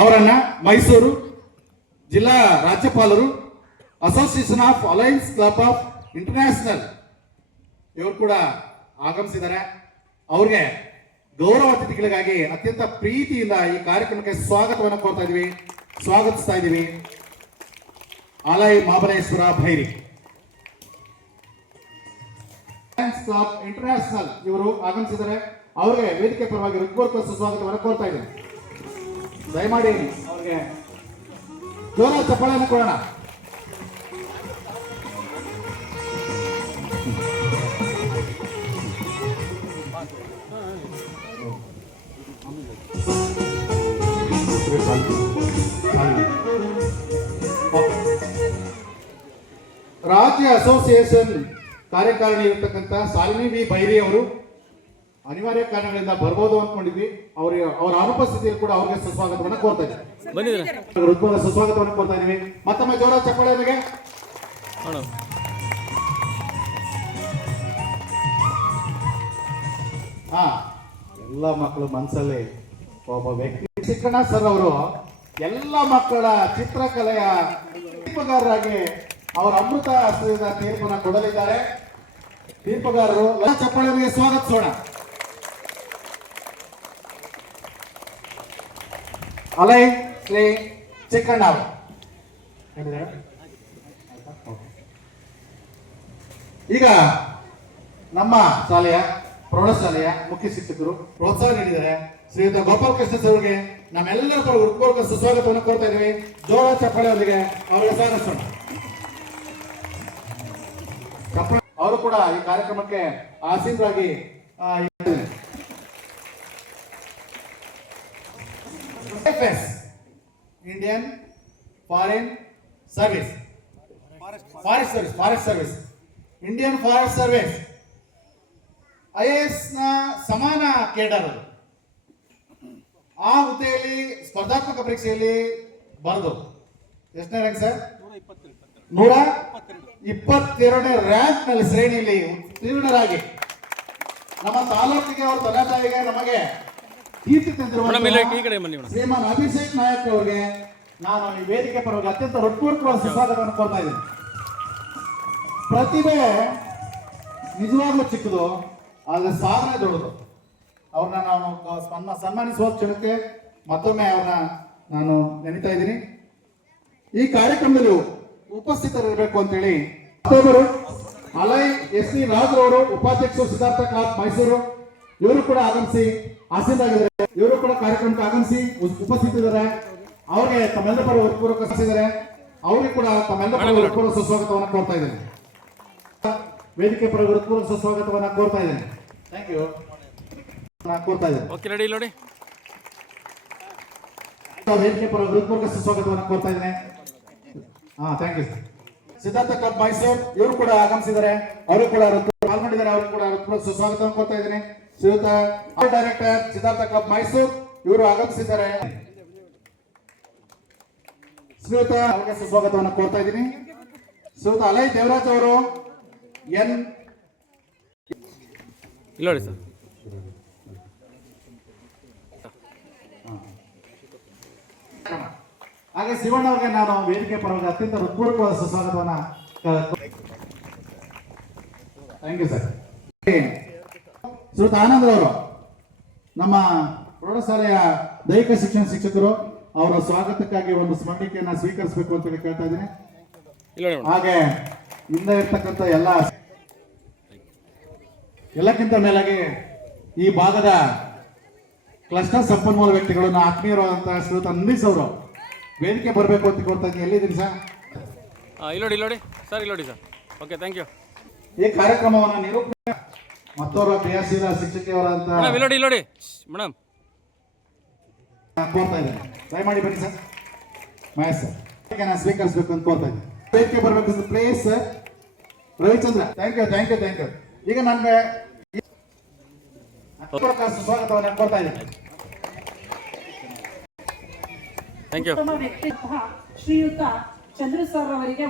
ಅವರನ್ನ ಮೈಸೂರು ಜಿಲ್ಲಾ ರಾಜ್ಯಪಾಲರು, association of alliance club of international ಇವರು ಕೂಡ ಆಗಮಿಸಿದ್ದಾರೆ. ಅವ್ರಿಗೆ ಗೌರವ ಅತಿಥಿಗಳಿಗಾಗಿ ಅತ್ಯಂತ ಪ್ರೀತಿಯಿಂದ ಈ ಕಾರ್ಯಕ್ರಮಕ್ಕೆ ಸ್ವಾಗತವನ್ನು ಸ್ವಾಗತಿಸ್ತಾ ಇದ್ದೀವಿ. ಆಲೈ ಮಹಾಬಲೇಶ್ವರ ಭೈರಿ ಕ್ಲಬ್ ಇಂಟರ್ನ್ಯಾಷನಲ್ ಇವರು ಆಗಮಿಸಿದ್ದಾರೆ. ಅವರಿಗೆ ವೇದಿಕೆ ಪರವಾಗಿ ಹೃತ್ಪೂರ್ವಕ ಸುಸ್ವಾಗತವನ್ನು ಕೋರ್ತಾ ಇದ್ದೀನಿ. ದಯಮಾಡಿ ಅವ್ರಿಗೆ ಜೋರ ಚಪ್ಪಾಳೆಯನ್ನು ಕೊಡೋಣ. ರಾಜ್ಯ ಅಸೋಸಿಯೇಷನ್ ಕಾರ್ಯಕಾರಿಣಿ ಇರತಕ್ಕಂಥ ಶಾಲಿನಿ ವಿ ಭೈರಿ ಅವರು ಅನಿವಾರ್ಯ ಕಾರಣಗಳಿಂದ ಬರ್ಬೋದು ಅಂದ್ಕೊಂಡಿದ್ವಿ. ಅವರ ಅನುಪಸ್ಥಿತಿಯಲ್ಲಿ ಕೂಡ ಅವರಿಗೆ ಸುಸ್ವಾಗತವನ್ನು ಕೋರ್ತಾ ಇದ್ದೀವಿ. ಸುಸ್ವಾಗತವನ್ನು ಕೋರ್ತಾ ಇದೀವಿ. ಮತ್ತೊಮ್ಮೆ ಜೋರ ಚಪ್ಪಾಳೆಗೆ. ಎಲ್ಲ ಮಕ್ಕಳು ಮನಸ್ಸಲ್ಲಿ ಒಬ್ಬ ವ್ಯಕ್ತಿ ಶಿಕ್ಷಣ ಸರ್ ಅವರು ಎಲ್ಲ ಮಕ್ಕಳ ಚಿತ್ರಕಲೆಯ ತೀರ್ಪುಗಾರರಾಗಿ ಅವರ ಅಮೃತ ಹಸ್ತದಿಂದ ತೀರ್ಪನ್ನು ಕೊಡಲಿದ್ದಾರೆ. ತೀರ್ಪುಗಾರರು ಚಪ್ಪಾಳೆಗೆ ಸ್ವಾಗತಿಸೋಣ. ಅಲೈ ಶ್ರೀ ಚಿಕ್ಕಣ್ಣ ಅವರು ಈಗ ನಮ್ಮ ಶಾಲೆಯ ಪ್ರೌಢಶಾಲೆಯ ಮುಖ್ಯ ಶಿಕ್ಷಕರು ಪ್ರೋತ್ಸಾಹ ನೀಡಿದ್ದಾರೆ. ಶ್ರೀಯುತ ಗೋಪಾಲಕೃಷ್ಣ ಸರ್ ಅವರಿಗೆ ನಮ್ಮೆಲ್ಲರ ಪರ ಹೃತ್ಪೂರ್ವಕ ಸುಸ್ವಾಗತವನ್ನು ಕೋರ್ತಾ ಇದ್ದೀವಿ. ಜೋರ ಚಪ್ಪಾಳೆಯೊಂದಿಗೆ ಅವರ ಸ್ವಾಗತಿಸೋಣ. ಅವರು ಕೂಡ ಈ ಕಾರ್ಯಕ್ರಮಕ್ಕೆ ಆಸೀನರಾಗಿ Indian forest service Indian forest service IAS ನ ಸಮಾನ ಕೇಡರ್ ಆ ಹುದ್ದೆಯಲ್ಲಿ ಸ್ಪರ್ಧಾತ್ಮಕ ಪರೀಕ್ಷೆಯಲ್ಲಿ ಬರೆದು ಎಷ್ಟನೇ ರ್ಯಾಂಕ್ ಸರ್? 122ನೇ ರ್ಯಾಂಕ್ ನಲ್ಲಿ ಶ್ರೇಣಿಯಲ್ಲಿ ಉತ್ತೀರ್ಣರಾಗಿ ನಮ್ಮ ತಾಲೂಕಿಗೆ ಅವರ ತಂದೆ ತಾಯಿಗೆ ನಮಗೆ ಕೀರ್ತಿ ತಂದಿರುವ ಶ್ರೀಮಾನ್ ಅಭಿಷೇಕ್ ನಾಯಕ್ ಅವರಿಗೆ ನಾನು ಈ ವೇದಿಕೆ ಪರವಾಗಿ ಅತ್ಯಂತ ಹೃತ್ಪೂರ್ವಕವಾದ ಸುಸ್ವಾಗತವನ್ನು ಕೋರ್ತಾ ಇದ್ದೀನಿ. ಪ್ರತಿಭೆ ನಿಜವಾಗ್ಲೂ ಚಿಕ್ಕದು, ಆದ್ರೆ ಸಾಧನೆ ದೊಡ್ಡದು. ಅವ್ರನ್ನ ನಾನು ಸನ್ಮಾನಿಸುವ ಕ್ಷಣಕ್ಕೆ ಮತ್ತೊಮ್ಮೆ ಅವ್ರನ್ನ ನಾನು ನೆನೀತಾ ಇದ್ದೀನಿ. ಈ ಕಾರ್ಯಕ್ರಮದಲ್ಲಿ ಉಪಸ್ಥಿತರಿರಬೇಕು ಅಂತೇಳಿ ಮತ್ತೊಬ್ಬರು ಅಲೈ SC ರಾಜು ಅವರು ಉಪಾಧ್ಯಕ್ಷರು ಸಿದ್ಧಾರ್ಥ ಕ್ಲಬ್ ಮೈಸೂರು ಇವರು ಕೂಡ ಆಗಮಿಸಿ ಆಸೀನರಾಗಿದ್ದಾರೆ. ಇವರು ಕೂಡ ಕಾರ್ಯಕ್ರಮಕ್ಕೆ ಆಗಮಿಸಿ ಉಪಸ್ಥಿತರಿದ್ದಾರೆ. ಅವ್ರಿಗೆ ತಮ್ಮೆಲ್ಲ ಪರ ಹೃತ್ಪೂರ್ವಕ ಅವ್ರಿಗೆ ಕೂಡ ತಮ್ಮೆಲ್ಲ ಪರ ಹೃತ್ಪೂರ್ವಕ ಸುಸ್ವಾಗತವನ್ನು ಕೋರ್ತಾ ಇದ್ದೇನೆ. ವೇದಿಕೆ ಪರ ಹೃತ್ಪೂರ್ವಕ ಸುಸ್ವಾಗತವನ್ನು ಕೋರ್ತಾ ಇದ್ದೇನೆ. Thank you. ಕೋರ್ತಾ ಇದ್ದೇನೆ. ವೇದಿಕೆ ಪರ ಹೃತ್ಪೂರ್ವಕ ಸುಸ್ವಾಗತವನ್ನು ಕೋರ್ತಾ ಇದ್ದೇನೆ. Thank you. Siddhartha club Mysuru ಇವರು ಕೂಡ ಆಗಮಿಸಿದ್ದಾರೆ. ಅವರು ಕೂಡ ಪಾಲ್ಗೊಂಡಿದ್ದಾರೆ. ಅವರು ಕೂಡ ಹೃತ್ಪೂರ್ವಕ ಸುಸ್ವಾಗತವನ್ನು ಕೋರ್ತಾ ಇದ್ದೇನೆ. ಶ್ರೀಯುತ ಡೈರೆಕ್ಟರ್ ಸಿದ್ಧಾರ್ಥ ಕ್ಲಬ್ ಮೈಸೂರು ಇವರು ಆಗಮಿಸಿದ್ದಾರೆ. ಶ್ರೀಯುತ ಅವರಿಗೆ ಸುಸ್ವಾಗತವನ್ನು ಕೋರ್ತಾ ಇದ್ದೀನಿ. ಶ್ರೀಯುತ ಅಲೈ ದೇವರಾಜ್ ಅವರು ನೋಡಿ ಸರ್. ಹಾಗೆ ಶಿವಣ್ಣ ಅವರಿಗೆ ನಾನು ವೇದಿಕೆ ಪರವಾಗಿ ಅತ್ಯಂತ ಹೃತ್ಪೂರ್ವಕವಾದ ಸುಸ್ವಾಗತವನ್ನ. Thank you sir. ಶ್ರೀಯುತ ಆನಂದ್ ಅವರು ನಮ್ಮ ಪ್ರೌಢಶಾಲೆಯ ದೈಹಿಕ ಶಿಕ್ಷಣ ಶಿಕ್ಷಕರು ಅವರ ಸ್ವಾಗತಕ್ಕಾಗಿ ಒಂದು ಸ್ಮರಣಿಕೆಯನ್ನ ಸ್ವೀಕರಿಸಬೇಕು ಅಂತ ಕೇಳ್ತಾ ಇದ್ದೀನಿ. ಹಾಗೆ ಹಿಂದೆ ಇರ್ತಕ್ಕಂಥ ಎಲ್ಲಕ್ಕಿಂತ ಮೇಲಾಗಿ ಈ ಭಾಗದ ಕ್ಲಸ್ಟರ್ ಸಂಪನ್ಮೂಲ ವ್ಯಕ್ತಿಗಳನ್ನು ಆತ್ಮೀಯರಾದಂತಹ ಶ್ರೀಯುತ ಅಂದೀಸ್ ಅವರು ವೇದಿಕೆ ಬರಬೇಕು ಅಂತ ಕೊಡ್ತಾ ಇದ್ದೀನಿ. ಎಲ್ಲಿದ್ದೀನಿ ಸರ್? ಇಲ್ಲೋಡಿ ಸರ್. Okay, thank you. ಈ ಕಾರ್ಯಕ್ರಮವನ್ನು ನಿರೂಪಣೆ ಮತ್ತೋರ್ವ ಕ್ರಿಯಾಶೀಲ ಶಿಕ್ಷಕಿಯವರಂತ ಇಲ್ಲೋಡಿ ಮೇಡಮ್ ಕೋರ್ತಾ ಇದ್ದೀನಿ. ದಯಮಾಡಿ ಬನ್ನಿ ಸರ್. ಮಹೇಶ್ ಸರ್ ನಾನು ಸ್ವೀಕರಿಸಬೇಕು ಅಂತ ಕೋರ್ತಾ ಇದ್ದೀನಿ. ವೇದಿಕೆ ಬರಬೇಕು place sir. Ravichandra, thank you. ಈಗ ನನಗೆ ಸ್ವಾಗತವನ್ನು ಕೋರ್ತಾ ಇದ್ದೀನಿ. Thank you. Shriyuta Chandra sir ಅವರಿಗೆ